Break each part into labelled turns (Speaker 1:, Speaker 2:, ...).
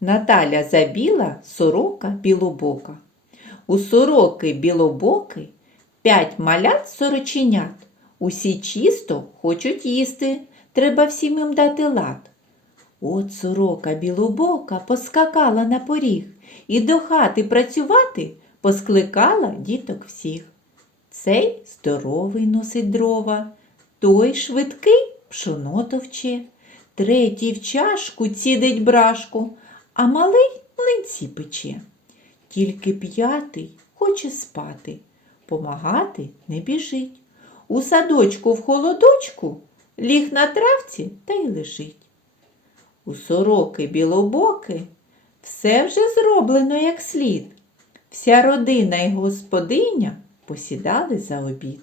Speaker 1: Наталя забіла, сорока білобока. У сороки білобоки п'ять малят сороченят. Усі чисто хочуть їсти, треба всім їм дати лад. От сорока білобока поскакала на поріг і до хати працювати поскликала діток всіх. Цей здоровий носить дрова, той швидкий пшоно товче, третій в чашку цідить брашку, а малий млинці пече. Тільки п'ятий хоче спати, помагати не біжить. У садочку в холодочку ліг на травці та й лежить. У сороки білобоки все вже зроблено як слід. Вся родина й господиня посідали за обід.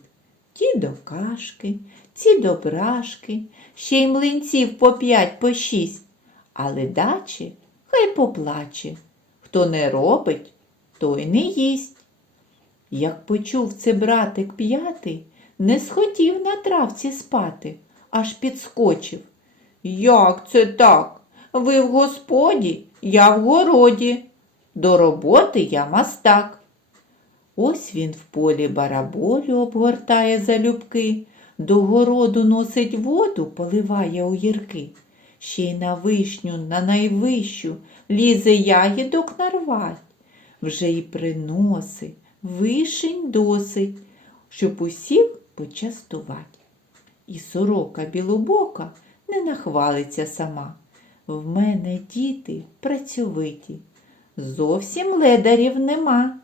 Speaker 1: Ті до кашки, ці до брашки, ще й млинців по п'ять, по шість. Але дачі хай поплаче. Хто не робить, той не їсть. Як почув це братик п'ятий, не схотів на травці спати, аж підскочив. Як це так? Ви в господі, я в городі. До роботи я мастак. Ось він в полі бараболю обгортає залюбки, до городу носить воду, поливає огірки. Ще й на вишню, на найвищу лізе ягідок нарвать. Вже й приносить вишень досить, щоб усіх почастувати. І сорока білобока не нахвалиться сама. В мене діти працьовиті, зовсім ледарів нема.